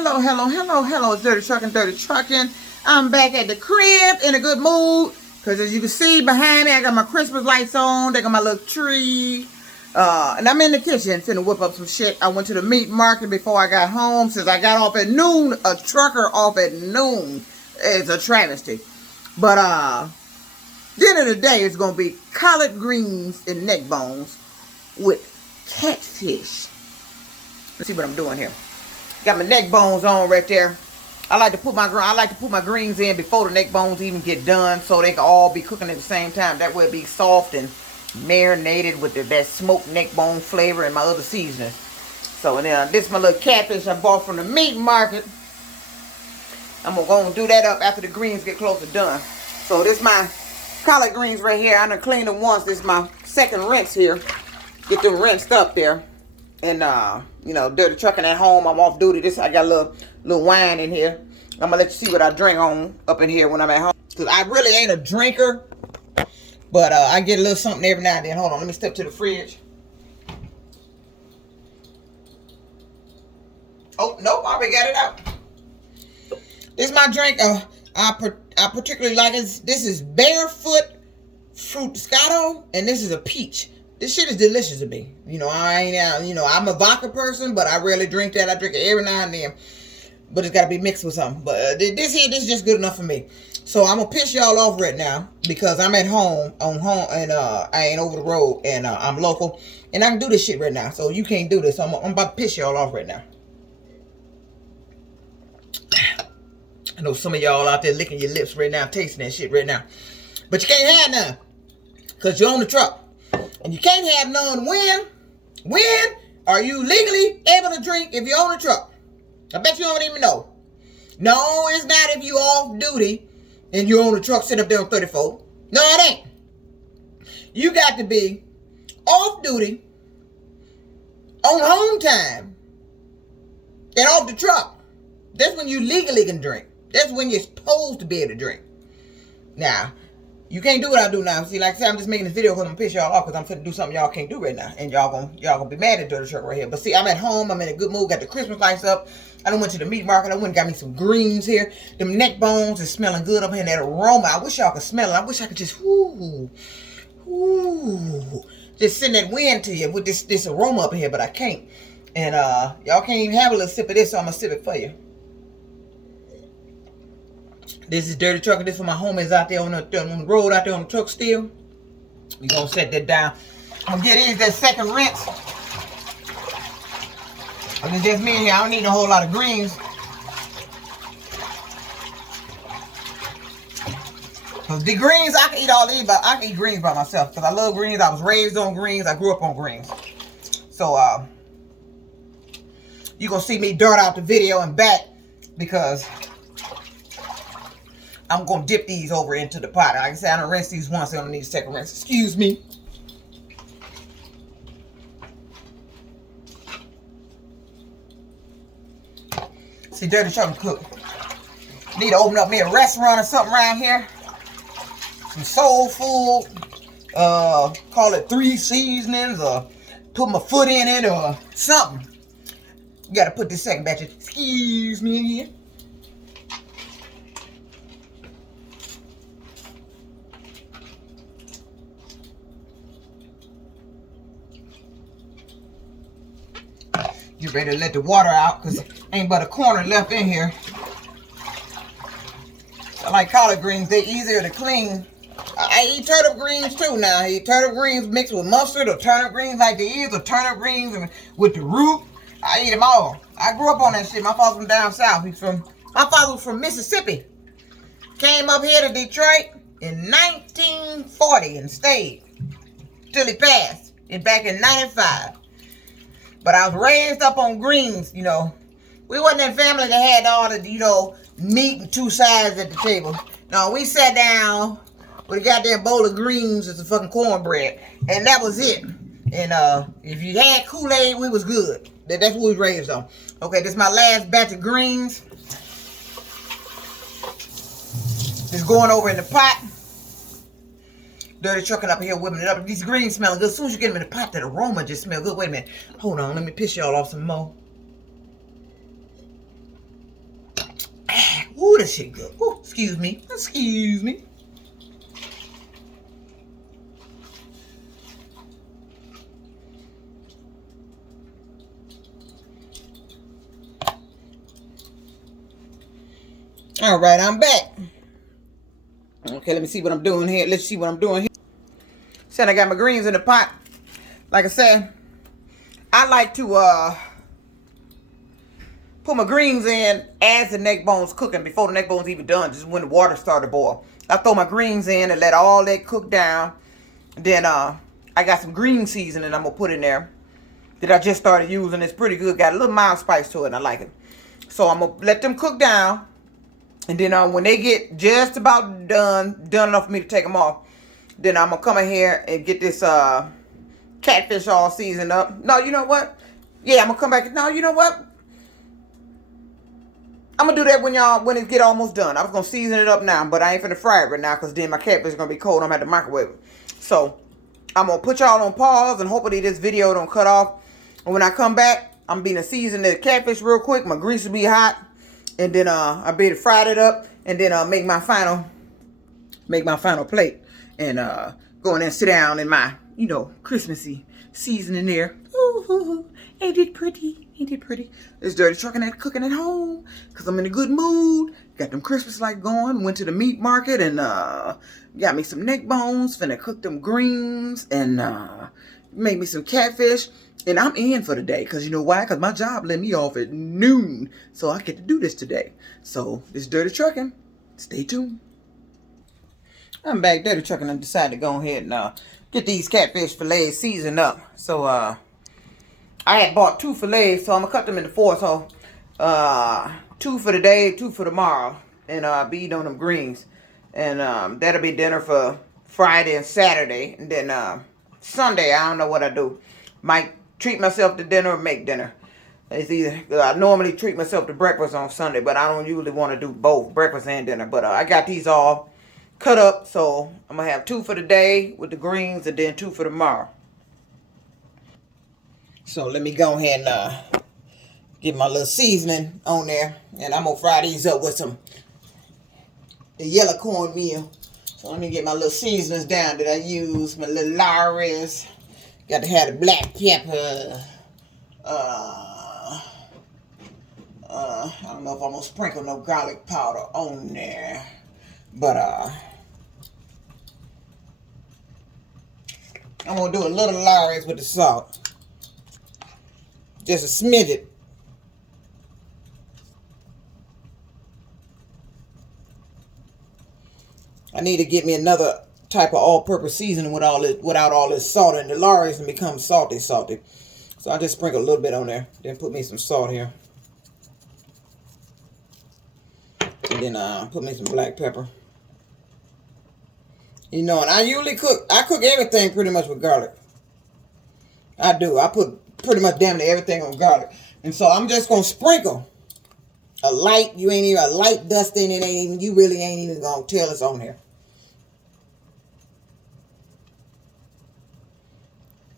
Hello, hello, hello, hello. It's Dirty Trucking, Dirty Trucking. I'm back at the crib in a good mood. Because as you can see behind me, I got my Christmas lights on. They got my little tree. And I'm in the kitchen finna whip up some shit. I went to the meat market before I got home. Since I got off at noon, a trucker off at noon is a travesty. But dinner today is going to be collard greens and neck bones with catfish. Let's see what I'm doing here. Got my neck bones on right there. I like to put my greens in before the neck bones even get done, so they can all be cooking at the same time. That way it'll be soft and marinated with that smoked neck bone flavor and my other seasoning. So and then this is my little catfish I bought from the meat market. I'm gonna go and do that up after the greens get close to done. So this is my collard greens right here. I done cleaned them once. This is my second rinse here. Get them rinsed up there. And you know, Dirty Trucking at home. I'm off duty. I got a little wine in here. I'm gonna let you see what I drink on up in here when I'm at home. Cause I really ain't a drinker, but I get a little something every now and then. Hold on, let me step to the fridge. Oh nope, I already got it out. This is my drink. I particularly like it. This is Barefoot Frutescato, and this is a peach. This shit is delicious to me. You know, I'm a vodka person, but I rarely drink that. I drink it every now and then. But it's got to be mixed with something. But this is just good enough for me. So I'm going to piss y'all off right now because I'm at home, and I ain't over the road, and I'm local. And I can do this shit right now. So you can't do this. So I'm about to piss y'all off right now. I know some of y'all out there licking your lips right now, tasting that shit right now. But you can't have none because you're on the truck. And you can't have none when are you legally able to drink if you're on a truck? I bet you don't even know. No, it's not if you off duty and you're on the truck sitting up there on 34. No, it ain't. You got to be off duty, on home time, and off the truck. That's when you legally can drink. That's when you're supposed to be able to drink. Now, you can't do what I do now. See, like I said, I'm just making this video because I'm gonna piss y'all off because I'm finna do something y'all can't do right now. And y'all gonna be mad at Dirty Truck right here. But see, I'm at home, I'm in a good mood, got the Christmas lights up. I done went to the meat market, I went and got me some greens here. Them neck bones is smelling good up here, that aroma. I wish y'all could smell it. I wish I could just just send that wind to you with this aroma up in here, but I can't. And y'all can't even have a little sip of this, so I'm gonna sip it for you. This is Dirty Trucking. This for my homies out there on the road, out there on the truck still. We gonna set that down. I'm gonna get these that second rinse. And it's just me in here. I don't need a whole lot of greens. Cause the greens, I can eat all these, but I can eat greens by myself. Cause I love greens. I was raised on greens. I grew up on greens. So you gonna see me dart out the video and back because I'm going to dip these over into the pot. Like I said, I don't rinse these once. I don't need a second rinse. Excuse me. See, Dirty Trucking cook. Need to open up me a restaurant or something around here. Some soul food. Call it 3 seasonings or put my foot in it or something. You got to put this second batch of, excuse me, in here. Get ready to let the water out because ain't but a corner left in here. I like collard greens. They're easier to clean. I eat turnip greens too now. I eat turnip greens mixed with mustard or turnip greens like these or turnip greens with the root. I eat them all. I grew up on that shit. My father's from down south. My father was from Mississippi. Came up here to Detroit in 1940 and stayed till he passed back in 95. But I was raised up on greens, you know. We wasn't that family that had all the, you know, meat and 2 sides at the table. No, we sat down with a goddamn bowl of greens and some fucking cornbread. And that was it. And if you had Kool-Aid, we was good. That's what we was raised on. Okay, this is my last batch of greens. Just going over in the pot. Dirty Trucking up here whipping it up. These greens smelling good. As soon as you get them in the pot, that aroma just smells good. Wait a minute. Hold on. Let me piss y'all off some more. Ooh, that shit good. Ooh, excuse me. Excuse me. All right, I'm back. Okay, let me see what I'm doing here. Let's see what I'm doing here. Said I got my greens in the pot. Like I said, I like to put my greens in as the neck bone's cooking, before the neck bone's even done, just when the water started to boil. I throw my greens in and let all that cook down. Then I got some green seasoning I'm gonna put in there that I just started using. It's pretty good. Got a little mild spice to it and I like it. So I'm gonna let them cook down. And then when they get just about done enough for me to take them off, then I'm gonna come in here and get this catfish all seasoned up. No, you know what? Yeah, I'm gonna come back. No, you know what? I'm gonna do that when it get almost done. I was gonna season it up now, but I ain't finna fry it right now because then my catfish is gonna be cold. I'm gonna have to microwave it. So I'm gonna put y'all on pause and hopefully this video don't cut off. And when I come back, I'm gonna season the catfish real quick. My grease will be hot, and then I'll be able to fry it up, and then make my final plate, and go in and sit down in my Christmassy seasoning there. Ooh, ain't it pretty? Ain't it pretty? It's Dirty Trucking cooking at home because I'm in a good mood. Got them Christmas lights going. Went to the meat market and got me some neck bones. Finna cook them greens and made me some catfish. And I'm in for the day because you know why? Because my job let me off at noon. So I get to do this today. So it's Dirty Trucking. Stay tuned. I'm back. Dirty Trucking and decided to go ahead and get these catfish fillets seasoned up. So I had bought 2 fillets, so I'm gonna cut them into 4. So 2 for today, 2 for tomorrow, and be eating on them greens. And that'll be dinner for Friday and Saturday. And then Sunday, I don't know what I do. Might treat myself to dinner or make dinner. It's either I normally treat myself to breakfast on Sunday, but I don't usually want to do both breakfast and dinner. But I got these all cut up, so I'm gonna have 2 for the day with the greens, and then 2 for tomorrow. So let me go ahead and get my little seasoning on there, and I'm gonna fry these up with the yellow cornmeal. So let me get my little seasonings down that I use. My little Lawry's. Got to have the black pepper. I don't know if I'm gonna sprinkle no garlic powder on there, but I'm gonna do a little Lawry's with the salt. Just a smidget. I need to get me another type of all-purpose seasoning without all this salt in the Lawry's and become salty. So I just sprinkle a little bit on there. Then put me some salt here. And then put me some black pepper. You know, and I cook everything pretty much with garlic. I do. I put pretty much damn near everything on garlic. And so I'm just gonna sprinkle a light dust in it. You really ain't even gonna tell it's on there.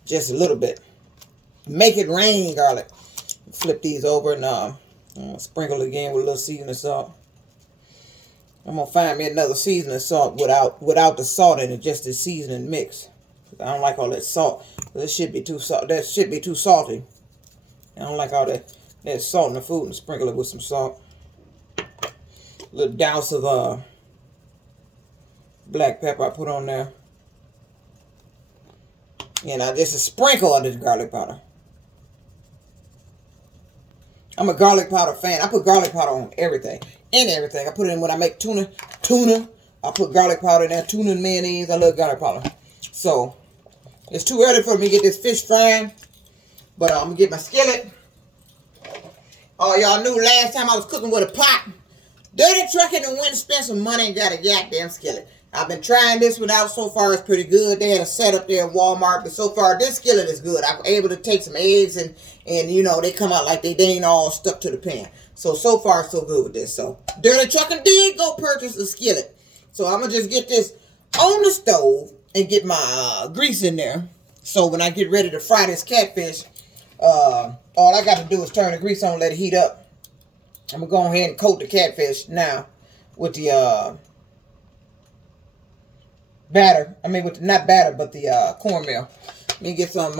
Just a little bit. Make it rain garlic. Flip these over and sprinkle again with a little seasoning salt. I'm gonna find me another seasoning salt without the salt in it, just the seasoning mix. I don't like all that salt. That should be too salty. I don't like all that salt in the food, and sprinkle it with some salt. A little douse of black pepper I put on there. And just a sprinkle of this garlic powder. I'm a garlic powder fan. I put garlic powder on everything. Everything. I put it in when I make tuna. I put garlic powder in there. Tuna and mayonnaise. I love garlic powder. So it's too early for me to get this fish frying. But I'm going to get my skillet. Oh, y'all knew last time I was cooking with a pot. Dirty Trucking and went and spent some money and got a goddamn skillet. I've been trying this one out. So far, it's pretty good. They had a setup there in Walmart. But so far, this skillet is good. I'm able to take some eggs and you know, they come out like they ain't all stuck to the pan. So far, so good with this. So, Dirty Trucking did go purchase a skillet. So, I'm going to just get this on the stove and get my grease in there. So, when I get ready to fry this catfish, all I got to do is turn the grease on, let it heat up. I'm gonna go ahead and coat the catfish now with the batter. I mean, with the, not batter, but the cornmeal. Let me get some,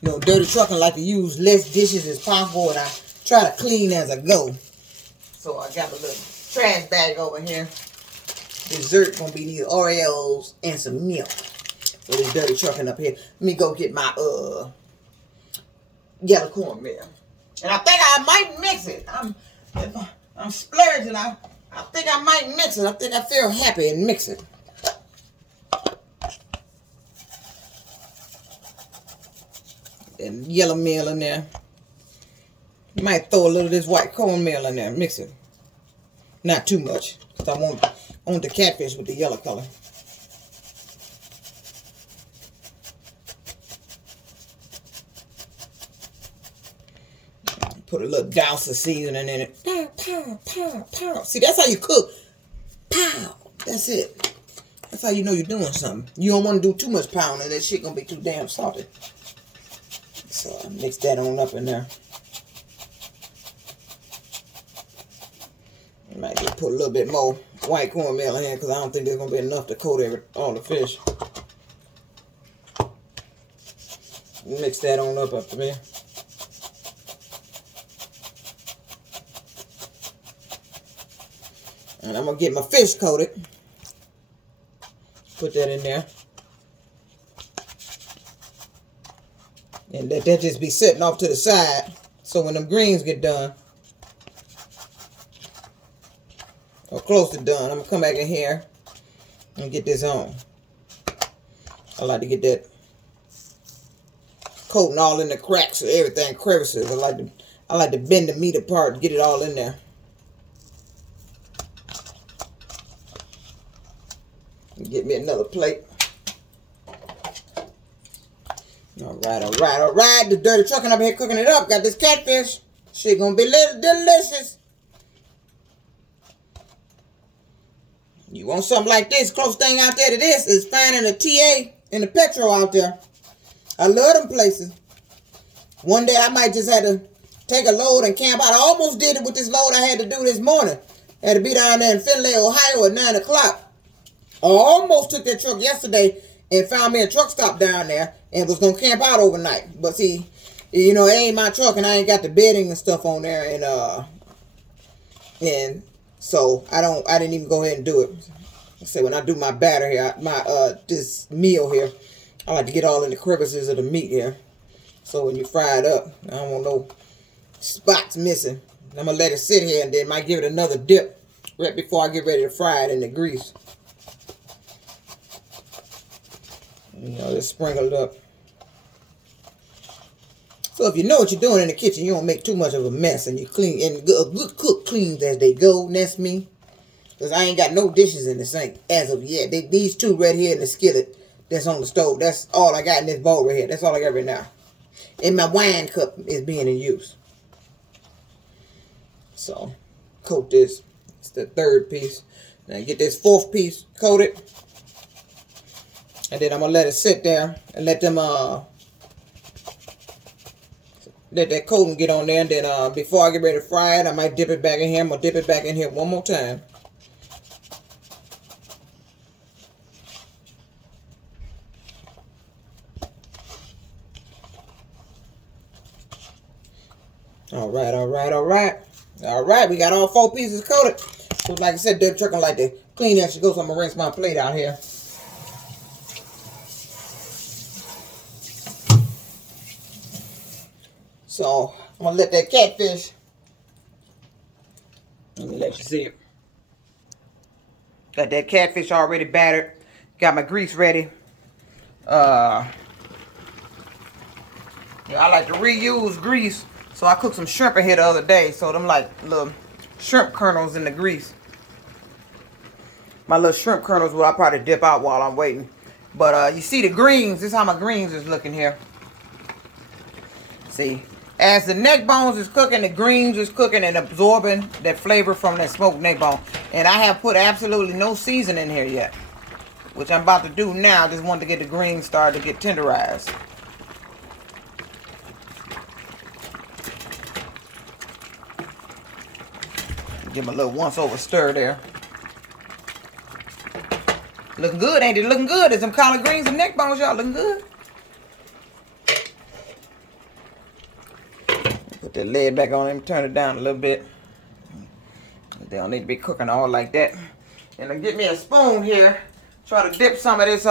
you know, dirty trucking like to use less dishes as possible, and I try to clean as I go. So I got a little trash bag over here. Dessert gonna be these Oreos and some milk. So this dirty trucking up here. Let me go get my yellow cornmeal. And I think I might mix it. I'm splurging. I think I might mix it. I think I feel happy and mix it. And yellow meal in there. Might throw a little of this white cornmeal in there. Mix it. Not too much. Because I want the catfish with the yellow color. Put a little douse of seasoning in it. Pow, pow, pow, pow. See, that's how you cook. Pow. That's it. That's how you know you're doing something. You don't want to do too much pounding. That shit gonna be too damn salty. So I mix that on up in there. I might just put a little bit more white cornmeal in here because I don't think there's gonna be enough to coat all the fish. Mix that on up to there. And I'm going to get my fish coated. Put that in there. And let that just be sitting off to the side. So when them greens get done, or close to done, I'm going to come back in here and get this on. I like to get that coating all in the cracks of everything, crevices. I like to bend the meat apart and get it all in there. Get me another plate. All right. The dirty trucking up here cooking it up. Got this catfish. Shit gonna be delicious. You want something like this? Close thing out there to this is finding a TA and a Petro out there. I love them places. One day I might just have to take a load and camp out. I almost did it with this load I had to do this morning. I had to be down there in Findlay, Ohio at 9 o'clock. I almost took that truck yesterday and found me a truck stop down there and was going to camp out overnight. But see, you know, it ain't my truck and I ain't got the bedding and stuff on there. And so I didn't even go ahead and do it. I say when I do my batter here, this meal here, I like to get all in the crevices of the meat here. So when you fry it up, I don't want no spots missing. I'm going to let it sit here and then might give it another dip right before I get ready to fry it in the grease. You know, just sprinkle it up. So if you know what you're doing in the kitchen, you don't make too much of a mess and you clean. And a good cook cleans as they go. That's me. Because I ain't got no dishes in the sink as of yet. These two right here in the skillet that's on the stove. That's all I got in this bowl right here. That's all I got right now. And my wine cup is being in use. So, coat this. It's the third piece. Now get this fourth piece coated. And then I'm going to let it sit there and let them, let that coating get on there. And then before I get ready to fry it, I might dip it back in here. I'm going to dip it back in here one more time. All right, we got all 4 pieces coated. So like I said, dirty trucking like to clean as she goes. So I'm going to rinse my plate out here. So I'm going to let that catfish, let me let you see it. Got that catfish already battered. Got my grease ready. Yeah, I like to reuse grease. So I cooked some shrimp in here the other day. So them like little shrimp kernels in the grease. My little shrimp kernels will I probably dip out while I'm waiting. But you see the greens. This is how my greens is looking here. See, as the neck bones is cooking, the greens is cooking and absorbing that flavor from that smoked neck bone. And I have put absolutely no seasoning in here yet, which I'm about to do now. I just want to get the greens started to get tenderized. Give them a little once over stir there. Looking good, ain't it? Looking good. There's some collard greens and neck bones, y'all. Looking good. Put the lid back on and turn it down a little bit. They don't need to be cooking all like that. And I'll get me a spoon here. Try to dip some of this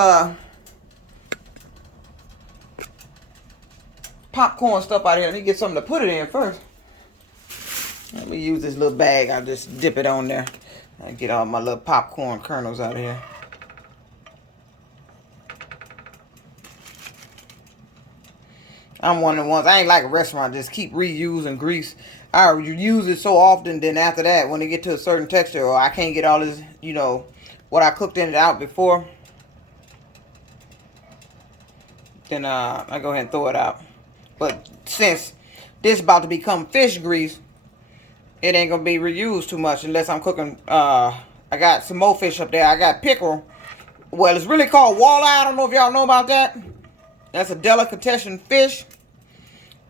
popcorn stuff out here. Let me get something to put it in first. Let me use this little bag. I'll just dip it on there. And get all my little popcorn kernels out of here. I'm one of the ones, I ain't like a restaurant, just keep reusing grease. I use it so often, then after that, when it get to a certain texture, or I can't get all this, you know, what I cooked in it out before, then I go ahead and throw it out. But since this is about to become fish grease, it ain't gonna be reused too much unless I'm cooking. I got some more fish up there. I got pickerel. Well, it's really called walleye. I don't know if y'all know about that. That's a delicatessen fish.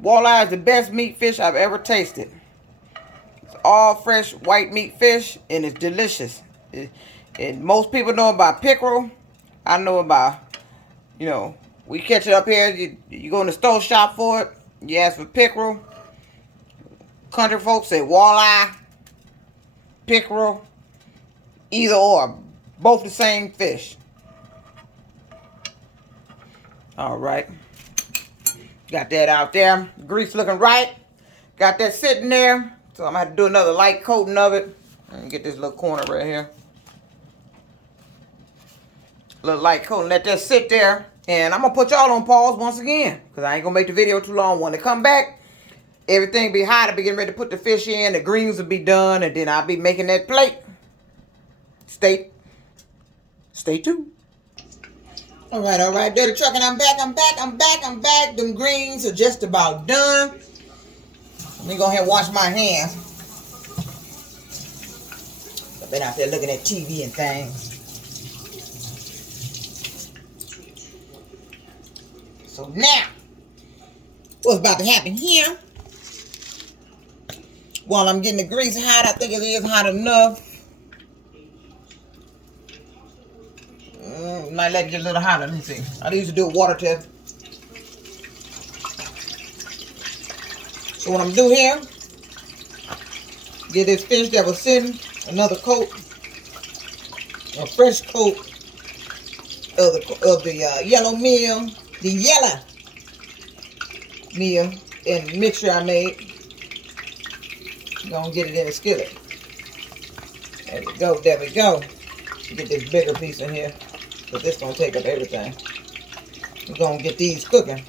Walleye is the best meat fish I've ever tasted. It's all fresh white meat fish, and it's delicious. And most people know about pickerel. I know about, you know, we catch it up here. You go in the store shop for it. You ask for pickerel. Country folks say walleye, pickerel, either or. Both the same fish. All right. Got that out there. Grease looking right. Got that sitting there. So I'm going to have to do another light coating of it. And get this little corner right here. Little light coating. Let that sit there. And I'm going to put y'all on pause once again. Because I ain't going to make the video too long. When they come back, everything be hot. I'll be getting ready to put the fish in. The greens will be done. And then I'll be making that plate. Stay tuned. All right. Dirty Truckin', I'm back. Them greens are just about done. Let me go ahead and wash my hands. I've been out there looking at TV and things. So now, what's about to happen here? While I'm getting the grease hot, I think it is hot enough. Might let it get a little hotter. Let me see. I used to do a water test. So what I'm gonna do here, get this fish that was sitting, another coat, a fresh coat of the yellow meal, and mixture I made. Gonna get it in the skillet. There we go. Get this bigger piece in here. But this gonna take up everything. We're gonna get these cooking. I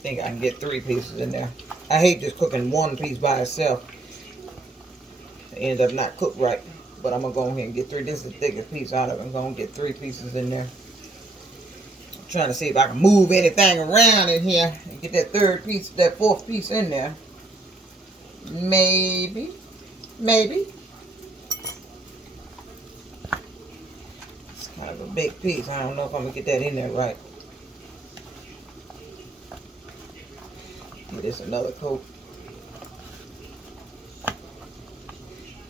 think I can get 3 pieces in there. I hate just cooking one piece by itself. It ends up not cooked right. But I'm gonna go ahead and get 3. This is the thickest piece out of it. I'm gonna get 3 pieces in there. Trying to see if I can move anything around in here and get that 3rd piece, that 4th piece in there. Maybe. It's kind of a big piece. I don't know if I'm gonna get that in there right. Get this another coat.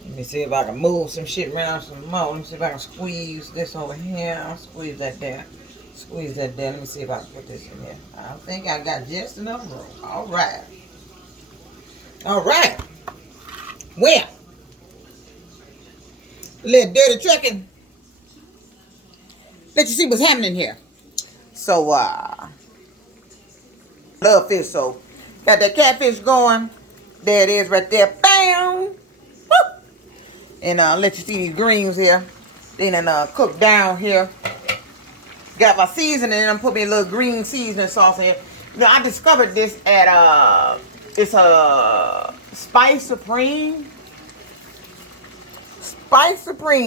Let me see if I can move some shit around some more. Let me see if I can squeeze this over here. I'll squeeze that there. Squeeze that there. Let me see if I can put this in here. I think I got just enough room. All right. Well, little Dirty Truckin'. Let you see what's happening here. So, love fish. So, got that catfish going. There it is right there. Bam! Woo! And let you see these greens here. Then cook down here. Got my seasoning, and I'm putting a little green seasoning sauce in here. You know, I discovered this at it's a Spice Supreme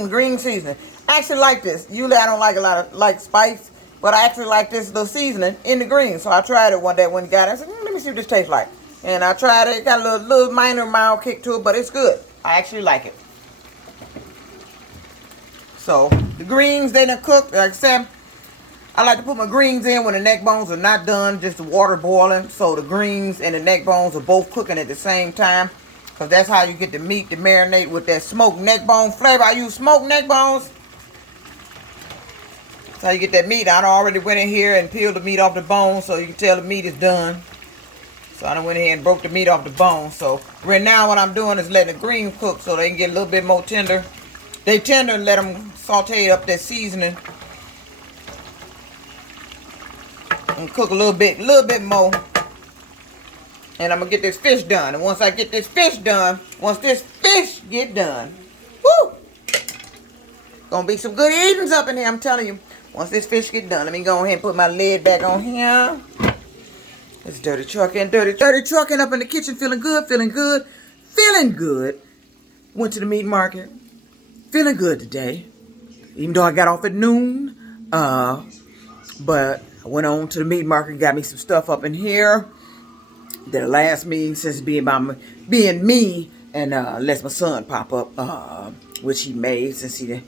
green seasoning. I actually like this. Usually I don't like a lot of spice, but I actually like this little seasoning in the greens. So I tried it one day when it got it. I said, let me see what this tastes like. And I tried it. It got a little minor mild kick to it, but it's good. I actually like it. So the greens, they done cooked. Like I said, I like to put my greens in when the neck bones are not done, just the water boiling. So the greens and the neck bones are both cooking at the same time. Because that's how you get the meat to marinate with that smoked neck bone flavor. I use smoked neck bones. That's how you get that meat. I already went in here and peeled the meat off the bone so you can tell the meat is done. So I done went ahead and broke the meat off the bone. So right now what I'm doing is letting the greens cook so they can get a little bit more tender. They tender and let them saute up that seasoning. And cook a little bit more. And I'm gonna get this fish done. And once I get this fish done, once this fish get done, woo! Gonna be some good eatings up in here, I'm telling you. Once this fish get done, let me go ahead and put my lid back on here. It's dirty trucking up in the kitchen, feeling good. Went to the meat market, feeling good today. Even though I got off at noon, but I went on to the meat market and got me some stuff up in here. The last meeting since being me and lets my son pop up, which he made since he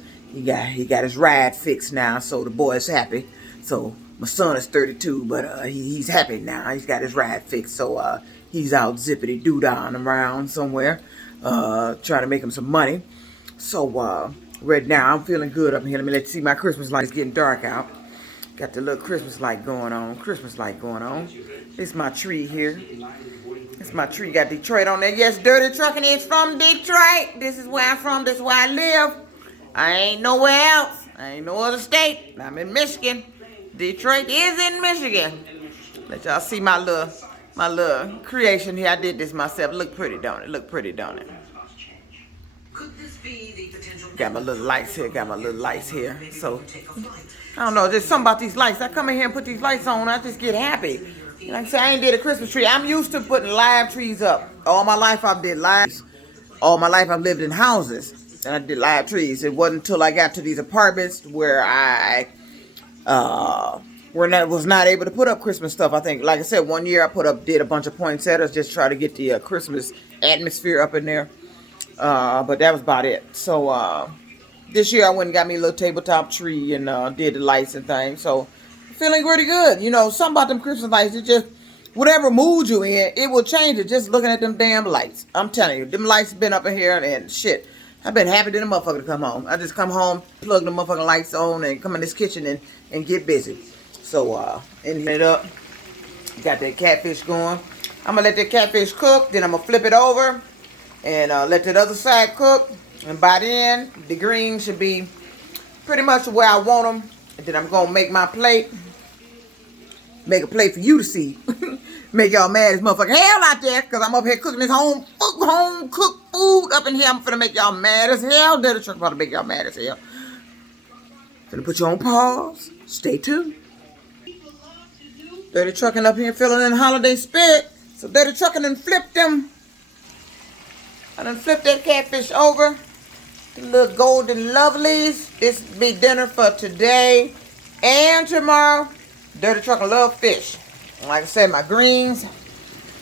got his ride fixed now, so the boy is happy. So my son is 32, but he's happy now. He's got his ride fixed, so he's out zippity doo-dahing around somewhere, trying to make him some money. So right now I'm feeling good up here. Let me let you see my Christmas light. It's getting dark out. Got the little Christmas light going on. This is my tree here. It's my tree. Got Detroit on there. Yes, Dirty Trucking is from Detroit. This is where I'm from. This is where I live. I ain't nowhere else. I ain't no other state. I'm in Michigan. Detroit is in Michigan. Let y'all see my little creation here. I did this myself. Look pretty, don't it? Got my little lights here. So I don't know, there's something about these lights. I come in here and put these lights on, I just get happy. Like I say, I ain't did a Christmas tree. I'm used to putting live trees up. All my life I've did live. All my life I've lived in houses, and I did live trees. It wasn't until I got to these apartments where I was not able to put up Christmas stuff. I think, like I said, one year I did a bunch of poinsettias, just try to get the Christmas atmosphere up in there. But that was about it. So this year I went and got me a little tabletop tree and did the lights and things. So feeling pretty good. You know, something about them Christmas lights, it just, whatever mood you in, it will change it just looking at them damn lights. I'm telling you, them lights been up in here and shit. I've been happy to the motherfucker to come home. I just come home, plug the motherfucking lights on and come in this kitchen and get busy. So, ending it up. Got that catfish going. I'm gonna let that catfish cook, then I'm gonna flip it over and let that other side cook. And by then, the greens should be pretty much where I want them. And then I'm going to make my plate. Make a plate for you to see. Make y'all mad as motherfucking hell out there. Because I'm up here cooking this home cooked food up in here. I'm finna make y'all mad as hell. Dirty Truck about to make y'all mad as hell. Finna put you on pause. Stay tuned. Dirty Trucking up here feeling in holiday spirit. So Dirty Trucking and flipped them. I done flipped that catfish over. The little golden lovelies. This be dinner for today and tomorrow. Dirty Trucking love fish. Like I said, my greens,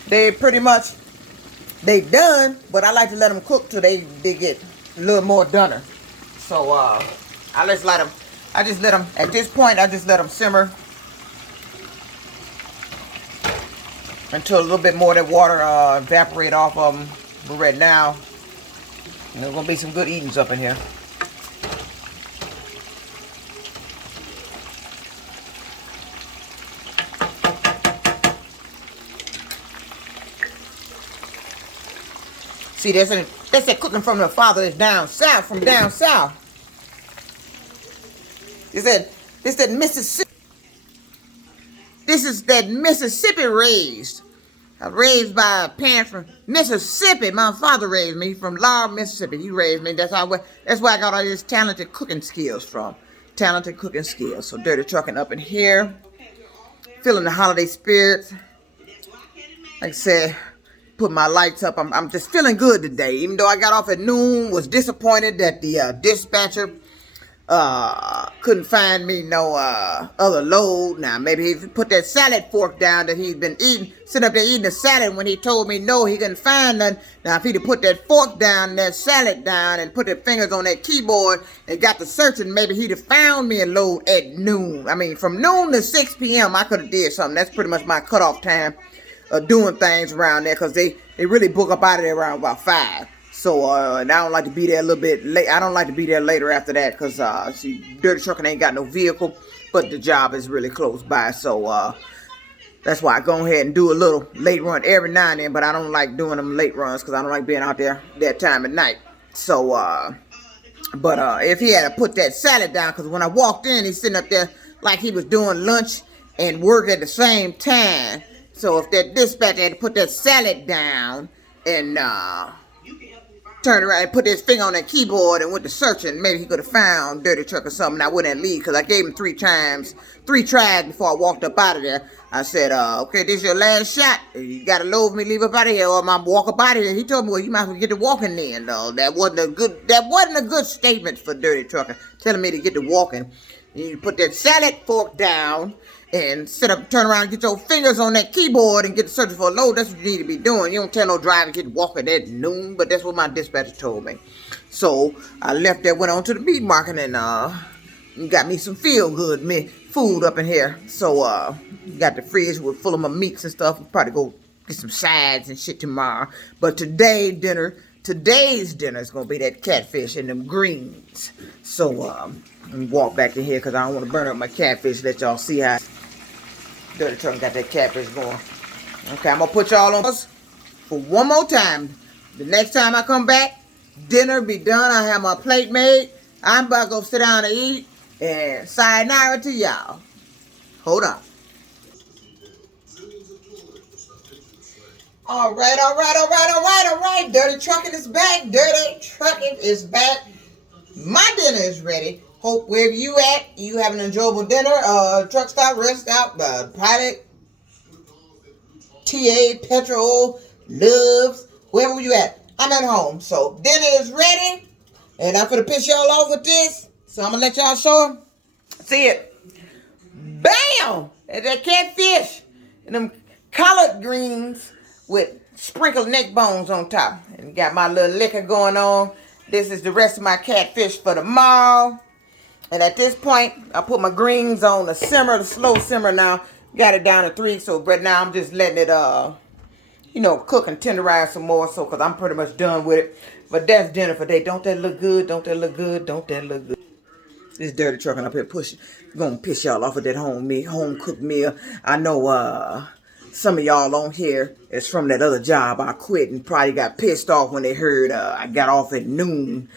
they pretty much, they done, but I like to let them cook till they get a little more doner. So I just let them, at this point, I just let them simmer until a little bit more of that water evaporate off of them. But right now, there's going to be some good eatings up in here. See, that's that cooking from the father that's down south, from down south. This that Mississippi. This is that Mississippi raised. I was raised by a parent from Mississippi. My father raised me from Laurel, Mississippi. He raised me. That's where I got all these talented cooking skills from. Talented cooking skills. So Dirty Trucking up in here. Feeling the holiday spirits. Like I said, put my lights up. I'm just feeling good today. Even though I got off at noon, was disappointed that the dispatcher couldn't find me no other load. Now maybe he put that salad fork down that he's been eating, sitting up there eating the salad when he told me no, he couldn't find none. Now if he'd have put that fork down, that salad down, and put their fingers on that keyboard and got to searching, maybe he'd have found me a load at noon. I mean, from noon to 6 p.m. I could have did something. That's pretty much my cutoff time of doing things around there, because they really book up out of there around about 5. So, and I don't like to be there a little bit late. I don't like to be there later after that, because, see, Dirty Trucking ain't got no vehicle, but the job is really close by. So, that's why I go ahead and do a little late run every now and then, but I don't like doing them late runs, because I don't like being out there that time of night. So, if he had to put that salad down, because when I walked in, he's sitting up there like he was doing lunch and work at the same time. So, if that dispatcher had to put that salad down and, turned around and put his finger on that keyboard and went to searching, maybe he could have found Dirty Truck or something. I wouldn't leave, because I gave him 3 tries before I walked up out of there. I said, okay, this is your last shot. You got to load me, leave up out of here, or I'm going to walk up out of here. He told me, well, you might as well get to walking then. That wasn't a good statement for Dirty Trucker, telling me to get to walking. You put that salad fork down and turn around and get your fingers on that keyboard and get to searching for a load. That's what you need to be doing. You don't tell no driver to get walking at noon, but that's what my dispatcher told me. So I left there, went on to the meat market, and got me some feel-good food up in here. So got the fridge full of my meats and stuff. We'll probably go get some sides and shit tomorrow. But today's dinner is going to be that catfish and them greens. So let me walk back in here, because I don't want to burn up my catfish. Let y'all see how Dirty Truck got that catfish going. Okay, I'm going to put y'all on for one more time. The next time I come back, dinner be done. I have my plate made. I'm about to go sit down and eat. And sayonara to y'all. Hold on. All right. Dirty Trucking is back. My dinner is ready. Hope wherever you at, you have an enjoyable dinner. Truck stop, rest stop, pilot, TA, petrol, Loves, wherever you at. I'm at home. So dinner is ready. And I'm gonna piss y'all off with this. So I'm gonna let y'all show them. See it. Bam! There's that catfish. And them collard greens with sprinkled neck bones on top. And got my little liquor going on. This is the rest of my catfish for tomorrow. And at this point, I put my greens on the simmer, the slow simmer now. Got it down to 3. So right now I'm just letting it, cook and tenderize some more. So, because I'm pretty much done with it. But that's dinner for today. Don't that look good? Don't that look good? Don't that look good? This Dirty Trucking up here gonna piss y'all off with that home cooked meal. I know some of y'all on here is from that other job I quit and probably got pissed off when they heard I got off at noon.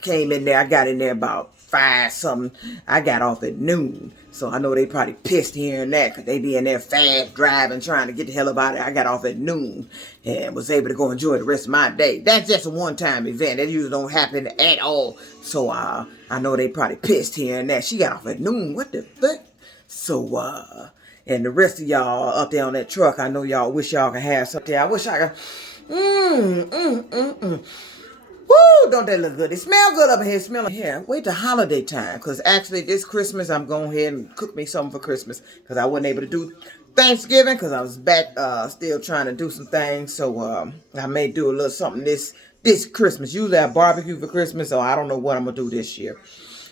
Came in there, I got in there about 5 something. I got off at noon. So I know they probably pissed hearing that, because they be in there fast driving, trying to get the hell up out of there. I got off at noon and was able to go enjoy the rest of my day. That's just a one-time event. That usually don't happen at all. So I know they probably pissed hearing that. She got off at noon. What the fuck? So, and the rest of y'all up there on that truck, I know y'all wish y'all could have something. I wish I could. Woo, don't that look good? It smell good up in here. Smell like here. Wait till holiday time, because actually this Christmas I'm going ahead and cook me something for Christmas, because I wasn't able to do Thanksgiving because I was back still trying to do some things. So I may do a little something this Christmas. Usually I barbecue for Christmas, so I don't know what I'm gonna do this year.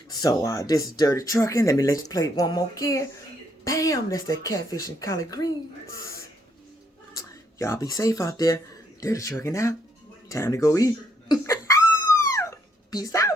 So this is Dirty Trucking. Let me let you play one more again. Bam, that's that catfish and collard greens. Y'all be safe out there. Dirty Trucking out. Time to go eat. Peace out.